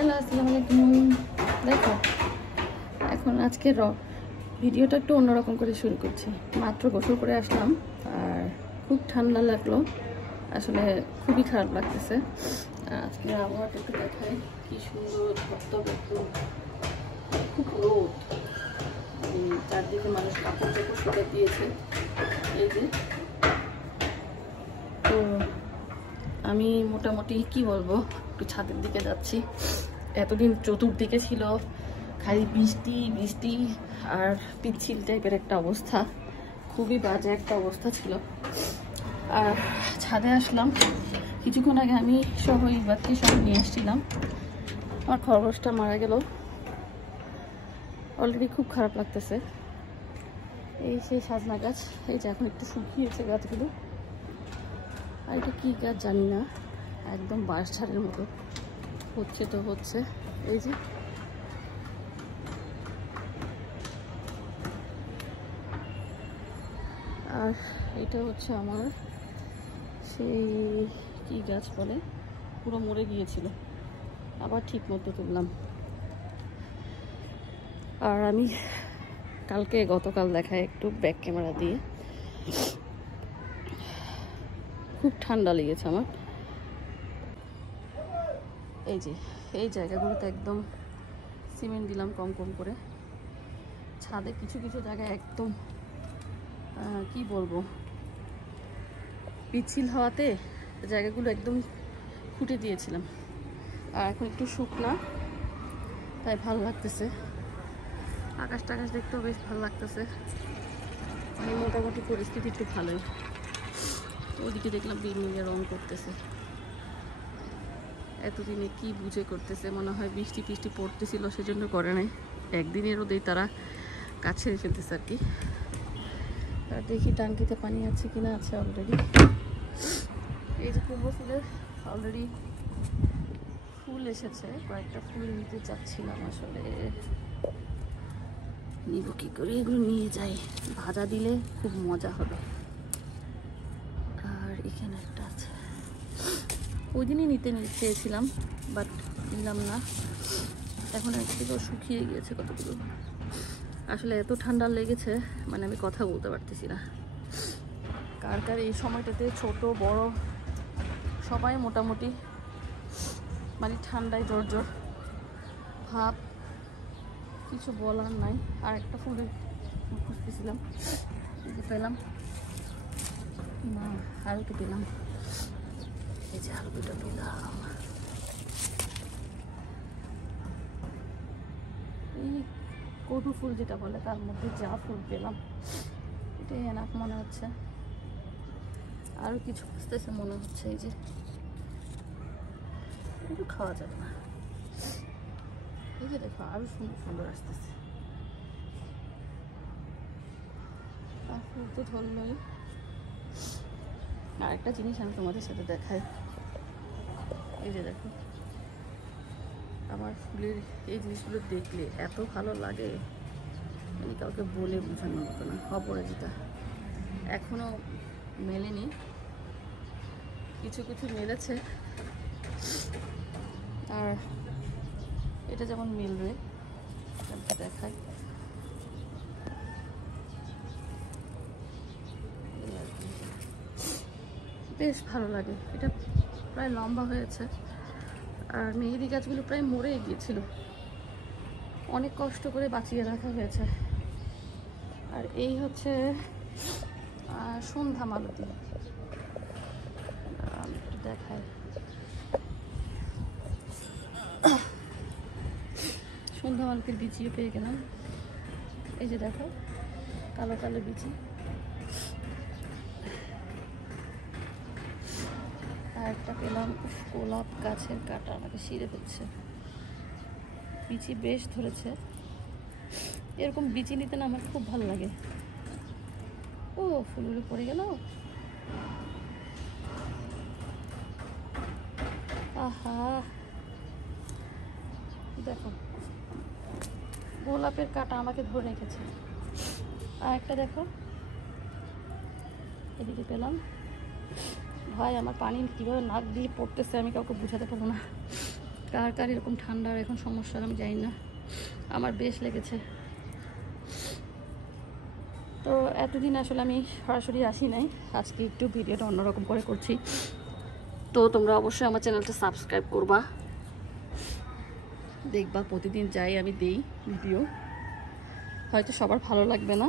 Hello, আসসালামু আলাইকুম। দেখো, এখন আজকে ভিডিওটা একটু অন্যরকম করে শুরু করছি। মাত্র গোসল করে আসলাম আর খুব ঠান্ডা লাগলো, আসলে খুবই খারাপ লাগতেছে। আজকে আবহাওয়াটা একটু দেখায়, কি সুন্দর ধপধপ, খুব রোদ, চারদিকে মানুষ কাপড় চাপড় শুকা দিয়েছে। এই যে, তো আমি মোটামুটি কি বলবো, একটু ছাদের দিকে যাচ্ছি। এতদিন চতুর্দিকে ছিল খালি বৃষ্টি বৃষ্টি আর পিচ্ছিল টাইপের একটা অবস্থা, খুবই বাজে একটা অবস্থা ছিল। আর ছাদে আসলাম কিছুক্ষণ আগে, আমি সহ বাচ্চি সব নিয়ে এসেছিলাম। আমার খরগোশটা মারা গেল, অলরেডি খুব খারাপ লাগতেছে। এই সেই সাজনা গাছ, এই যে এখন একটু শুকিয়েছে গাছগুলো। আর এটা কী গাছ জানি না, একদম বাঁশঝাড়ের মতো হচ্ছে তো হচ্ছে। এই যে আর এটা হচ্ছে আমার সেই কি গাছ বলে, পুরো মরে গিয়েছিল, আবার ঠিক মতো তুললাম। আর আমি গতকাল দেখায় একটু ব্যাক ক্যামেরা দিয়ে, খুব ঠান্ডা লেগেছে আমার। এই যে এই জায়গাগুলোতে একদম সিমেন্ট দিলাম কম কম করে। ছাদে কিছু কিছু জায়গায় একদম কি বলবো, পিচ্ছিল হওয়াতে জায়গাগুলো একদম খুঁটে দিয়েছিলাম। আর এখন একটু শুকনা, তাই ভালো লাগতেছে। আকাশ টাকাশ দেখতেও বেশ ভালো লাগতেছে, মানে মোটামুটি পরিস্থিতি একটু ভালোই। ওইদিকে দেখলাম বিল্ডিংয়ে রং করতেছে, এতদিনে কি বুঝে করতেছে, মনে হয় বৃষ্টি টিষ্টি পড়তেছিল সেজন্য করে নাই, একদিনের রোদেই তারা কাজ ছেড়ে ফেলতেছে আর কি। আর দেখি টাঙ্কিতে পানি আছে কিনা, আছে অলরেডি। এই যে কুমড়ো ফুলের অলরেডি ফুল এসেছে, কয়েকটা ফুল নিতে চাচ্ছিলাম, আসলে নিব কি করে, এগুলো নিয়ে যাই, ভাজা দিলে খুব মজা হবে। আর এখানে একটা আছে, ওই দিনই নিতে চেয়েছিলাম বাট নিলাম না, এখন একদিকে শুকিয়ে গিয়েছে কতগুলো। আসলে এত ঠান্ডা লেগেছে, মানে আমি কথা বলতে পারতেছি না। কার কার এই সময়টাতে ছোট বড় সবাই মোটামুটি মানে ঠান্ডায় জর্জর ভাব, কিছু বলার নাই। আর একটা ফুলের খুঁজতেছিলাম, পেলাম না, আরও তো পেলাম, এই যে আরো দুটো পেলাম। এই কটু ফুল যেটা বলে, তার মধ্যে যা ফুল পেলাম এটাই এনাফ মনে হচ্ছে। আরো কিছু খুঁজতেছে মনে হচ্ছে, এই যে একটু খাওয়া যাবে না। এই যে দেখো, আরো সুন্দর সুন্দর আসতেছে। আর ফুল তো ধরলই। আর একটা জিনিস আমি তোমাদের সাথে দেখাই, এই যে দেখো, আমার ফুলের এই জিনিসগুলো দেখলে এত ভালো লাগে, আমি কাউকে বলে বোঝানোর মতো না। অপরাজিতা এখনো মেলেনি, কিছু কিছু মেলেছে, আর এটা যেমন মিলবে দেখাই। বেশ ভালো লাগে, এটা প্রায় লম্বা হয়েছে। আর মেহেদি গাছগুলো প্রায় মরে গিয়েছিল, অনেক কষ্ট করে বাঁচিয়ে রাখা হয়েছে। আর এই হচ্ছে সন্ধ্যা মালতী, আমি একটু দেখাই। সন্ধ্যা মালতীর বিচিও পেয়ে গেলাম, এই যে দেখো কালো কালো বিচি। আর একটা পেলাম গোলাপ গাছের কাটা, আমাকে ছিঁড়ে ফেলছে, বিচি বেশ ধরেছে। এরকম বিচি নিতে না আমার খুব ভালো লাগে। ও ফুলগুলো পড়ে গেল, আহা দেখো গোলাপের কাটা আমাকে ধরে রেখেছে। আর একটা দেখো এদিকে পেলাম, ভাই আমার পানি কীভাবে নাক দিয়ে পড়তেছে আমি কাউকে বুঝাতে পারবো না। কার কার এরকম ঠান্ডার এখন সমস্যা আমি জানি না, আমার বেশ লেগেছে। তো এতদিন আসলে আমি সরাসরি আসি নাই, আজকে একটু ভিডিওটা অন্যরকম করে করছি। তো তোমরা অবশ্যই আমার চ্যানেলটা সাবস্ক্রাইব করবা, দেখবা প্রতিদিন যাই আমি দেই ভিডিও। হয়তো সবার ভালো লাগবে না,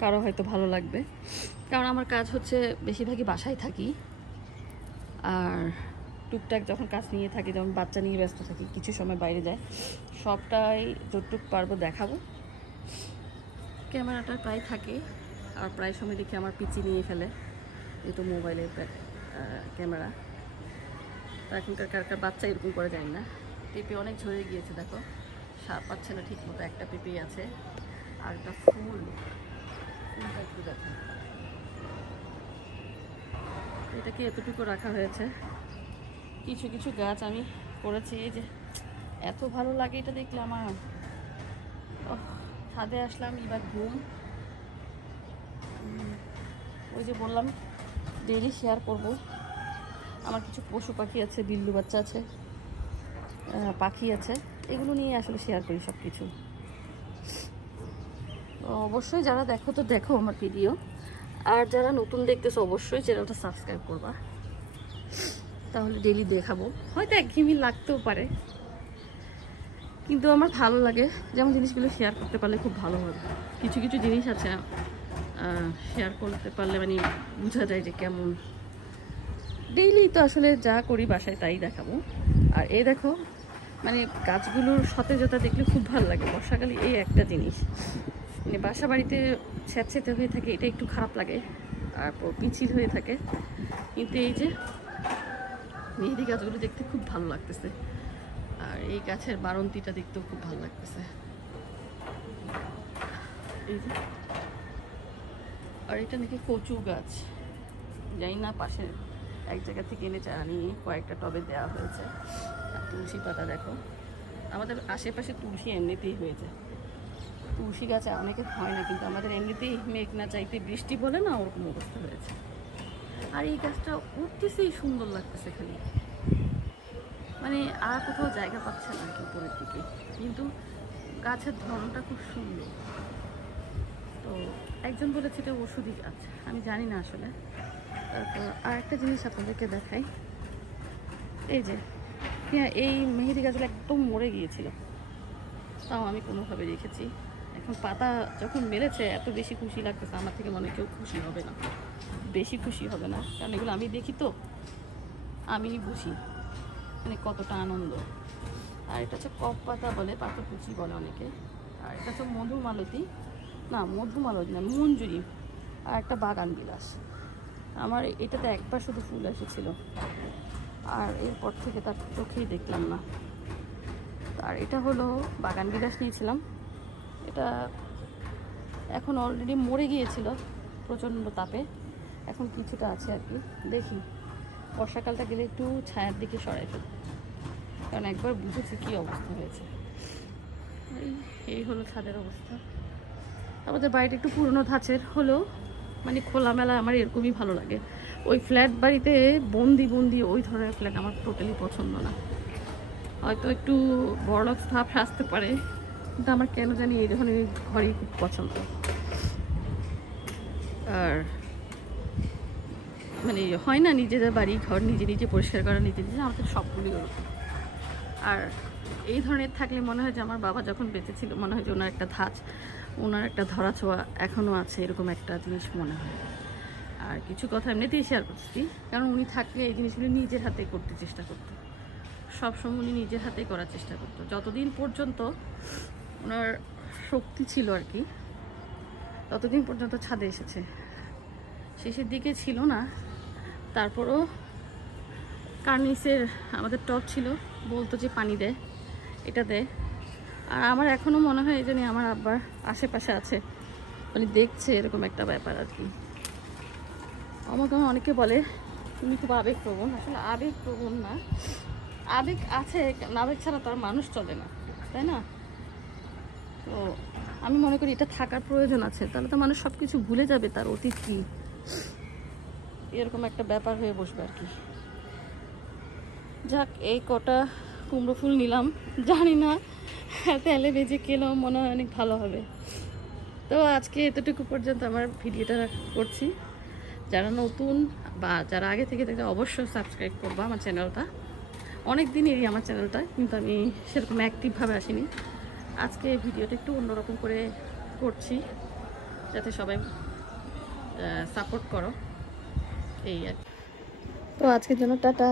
কারো হয়তো ভালো লাগবে, কারণ আমার কাজ হচ্ছে বেশিরভাগই বাসায় থাকি, আর টুকটাক যখন কাজ নিয়ে থাকি, যেমন বাচ্চা নিয়ে ব্যস্ত থাকি, কিছু সময় বাইরে যায়, সবটাই যতটুক পারবো দেখাবো। ক্যামেরাটা প্রায় থাকে, আর প্রায় সময় দেখি আমার পিচি নিয়ে ফেলে, যেহেতু মোবাইলের ক্যামেরা। তো এখনকার কার বাচ্চা এরকম করে যায় না। পেঁপে অনেক ঝরে গিয়েছে, দেখো সার পাচ্ছে না ঠিক মতো, একটা পেঁপে আছে, আর একটা ফুলটা একটু দেখো, এটাকে এতটুকু রাখা হয়েছে। কিছু কিছু গাছ আমি করেছি, এই যে এত ভালো লাগে এটা দেখলে আমার। ছাদে আসলাম, এবার ঘুম। ওই যে বললাম ডেইলি শেয়ার করব। আমার কিছু পশু পাখি আছে, বিল্লু বাচ্চা আছে, পাখি আছে, এগুলো নিয়ে আসলে শেয়ার করি সব কিছু। অবশ্যই যারা দেখো তো দেখো আমার ভিডিও, আর যারা নতুন দেখতেছো অবশ্যই চ্যানেলটা সাবস্ক্রাইব করবা, তাহলে ডেইলি দেখাবো। হয়তো একঘেয়েমি লাগতেও পারে, কিন্তু আমার ভালো লাগে, যেমন জিনিসগুলো শেয়ার করতে পারলে খুব ভালো হবে। কিছু কিছু জিনিস আছে শেয়ার করতে পারলে মানে বোঝা যায় যে কেমন। ডেইলি তো আসলে যা করি বাসায় তাই দেখাবো। আর এই দেখো, মানে গাছগুলোর সতেজতা দেখলে খুব ভালো লাগে বর্ষাকালে। এই একটা জিনিস, মানে বাসা বাড়িতে স্যাঁতস্যাঁতে হয়ে থাকে, এটা একটু খারাপ লাগে, আর পিছিল হয়ে থাকে। কিন্তু এই যে মেহেদি গাছগুলো দেখতে খুব ভালো লাগতেছে, আর এই গাছের বারন্তিটা দেখতেও খুব ভালো লাগতেছে। এই যে, আর এটা নাকি কচু গাছ, জানি না, পাশের এক জায়গা থেকে এনে চারা নিয়ে কয়েকটা টবে দেওয়া হয়েছে। আর তুলসী পাতা দেখো, আমাদের আশেপাশে তুলসী এমনিতেই হয়েছে। তুলসী গাছে অনেকে হয় না, কিন্তু আমাদের এমনিতেই মেঘ না চাইতে বৃষ্টি বলে না, ওরকম অবস্থা হয়েছে। আর এই গাছটা উঠতেছেই সুন্দর লাগতেছে খালি, মানে আর কোথাও জায়গা পাচ্ছে না কি উপরের দিকে, কিন্তু গাছের ধরনটা খুব সুন্দর। তো একজন বলেছে এটা ওষুধি গাছ, আমি জানি না আসলে। তারপর আর একটা জিনিস আপনাদেরকে দেখাই, এই যে এই মেহেদি গাছগুলো একদম মরে গিয়েছিল, তাও আমি কোনোভাবে রেখেছি। এখন পাতা যখন মেলেছে এত বেশি খুশি লাগতেছে, আমার থেকে মনে কেউ খুশি হবে না, বেশি খুশি হবে না, কারণ এগুলো আমি দেখি তো, আমি বুঝি মানে কতটা আনন্দ। আর এটা হচ্ছে কপ পাতা বলে, পাতাকুচি বলে অনেকে। আর এটা হচ্ছে মধুমালতী, না মধুমালতী না, মঞ্জুরি। আর একটা বাগান বিলাস। আমার এটাতে একবার শুধু ফুল এসেছিল, আর এরপর থেকে তার চোখেই দেখলাম না। আর এটা হলো বাগান বিলাস নিয়েছিলাম, এটা এখন অলরেডি মরে গিয়েছিল প্রচণ্ড তাপে, এখন কিছুটা আছে আর কি। দেখি বর্ষাকালটা গেলে একটু ছায়ার দিকে সরাই ফেলব, কারণ একবার বুঝেছি কী অবস্থা হয়েছে। এই হলো ছাদের অবস্থা। আমাদের বাড়িটা একটু পুরনো ধাঁচের হলেও মানে খোলামেলা আমার এরকমই ভালো লাগে। ওই ফ্ল্যাট বাড়িতে বন্দি বন্দি ওই ধরনের ফ্ল্যাট আমার টোটালি পছন্দ না। হয়তো একটু বড়লোকস ভাব আসতে পারে, কিন্তু আমার কেন জানি এই ধরনের ঘরই খুব পছন্দ। আর মানে হয় না নিজেদের বাড়ি ঘর নিজে নিজে পরিষ্কার করা, নিজে নিজে, আমাদের সবগুলি ওরকম। আর এই ধরনের থাকলে মনে হয় যে আমার বাবা যখন বেঁচে ছিল, মনে হয় যে ওনার একটা ধাঁচ, ওনার একটা ধরা ছোঁয়া এখনও আছে, এরকম একটা জিনিস মনে হয়। আর কিছু কথা এমনিতেই শেয়ার করছি, কারণ উনি থাকলে এই জিনিসগুলো নিজের হাতে করতে চেষ্টা করতো, সবসময় উনি নিজের হাতেই করার চেষ্টা করতো, যতদিন পর্যন্ত ওনার শক্তি ছিল আর কি, ততদিন পর্যন্ত ছাদে এসেছে। শেষের দিকে ছিল না, তারপরও কার্নিসের আমাদের টব ছিল, বলতো যে পানি দেয়, এটা দেয়। আর আমার এখনও মনে হয় এই জন্য আমার আব্বার আশেপাশে আছে, মানে দেখছে, এরকম একটা ব্যাপার আর কি। আমাকে অনেকে বলে তুমি খুব আবেগপ্রবণ, আসলে আবেগপ্রবণ না, আবেগ আছে, আবেগ ছাড়া তো আর মানুষ চলে না, তাই না? তো আমি মনে করি এটা থাকার প্রয়োজন আছে, তাহলে তো মানুষ সব কিছু ভুলে যাবে, তার অতীত কি, এরকম একটা ব্যাপার হয়ে বসবে আর কি। যাক, এই কটা কুমড়ো ফুল নিলাম, জানি না তেলে ভেজে খেলেও মনে হয় অনেক ভালো হবে। তো আজকে এতটুকু পর্যন্ত আমার ভিডিওটা করছি। যারা নতুন বা যারা আগে থেকে দেখে অবশ্যই সাবস্ক্রাইব করবো আমার চ্যানেলটা। অনেক দিনেরই আমার চ্যানেলটা, কিন্তু আমি সেরকম অ্যাক্টিভভাবে আসিনি। আজকে ভিডিওটা একটু অন্যরকম করে করছি যাতে সবাই সাপোর্ট করো, এই আর কি। তো আজকের জন্য টাটা।